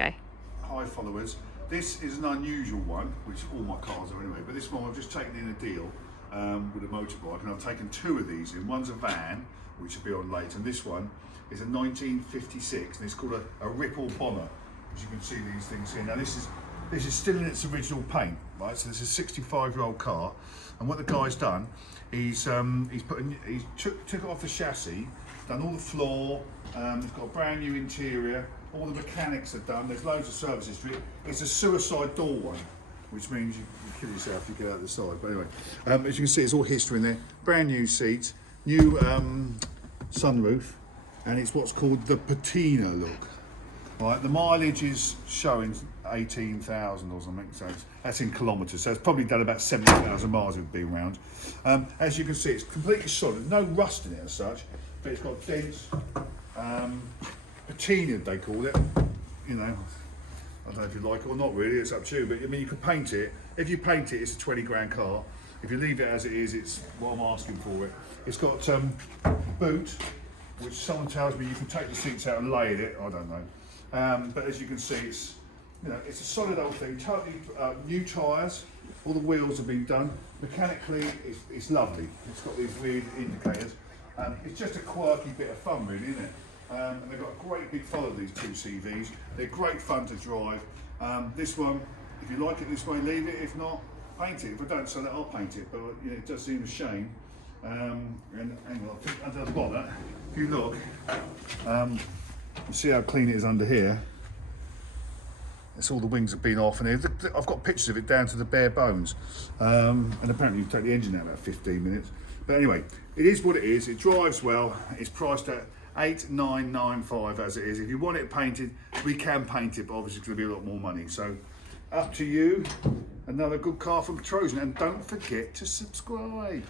go. Hi followers, this is an unusual one, which all my cars are anyway, but this one I've just taken in a deal with a motorbike, and I've taken two of these in. One's a van, which will be on later, and this one is a 1956, and it's called a Ripple Bomber. As you can see these things here. Now this is still in its original paint, right? So this is a 65-year-old car, and what the guy's done, he took it off the chassis, done all the floor, it's got a brand new interior, all the mechanics are done, there's loads of service history. It's a suicide door one, which means you kill yourself if you get out the side. But anyway, as you can see, it's all history in there. Brand new seats, new sunroof, and it's what's called the patina look. Right, the mileage is showing 18,000 or something, so that's in kilometres, so it's probably done about 70,000 miles if it's been round. As you can see, it's completely solid, no rust in it as such, but it's got dents, patina they call it, you know, I don't know if you like it or not really, it's up to you, but I mean you can paint it. If you paint it, it's a 20 grand car. If you leave it as it is, it's what I'm asking for it. It's got boot, which someone tells me you can take the seats out and lay in it, I don't know. But as you can see, it's it's a solid old thing. Totally new tyres. All the wheels have been done. Mechanically, it's lovely. It's got these weird indicators. It's just a quirky bit of fun, really, isn't it? And they've got a great big follow, these two CVs. They're great fun to drive. This one, if you like it this way, leave it. If not, paint it. If I don't sell it, I'll paint it. But you know, it does seem a shame. And hang on, I think under the bonnet, if you look. You see how clean it is under here. It's all the wings have been off, and I've got pictures of it down to the bare bones. And apparently you take the engine out in about 15 minutes. But anyway, it is what it is. It drives well. It's priced at 8,995 as it is. If you want it painted, we can paint it, but obviously it's going to be a lot more money. So up to you. Another good car from Trojan, and don't forget to subscribe.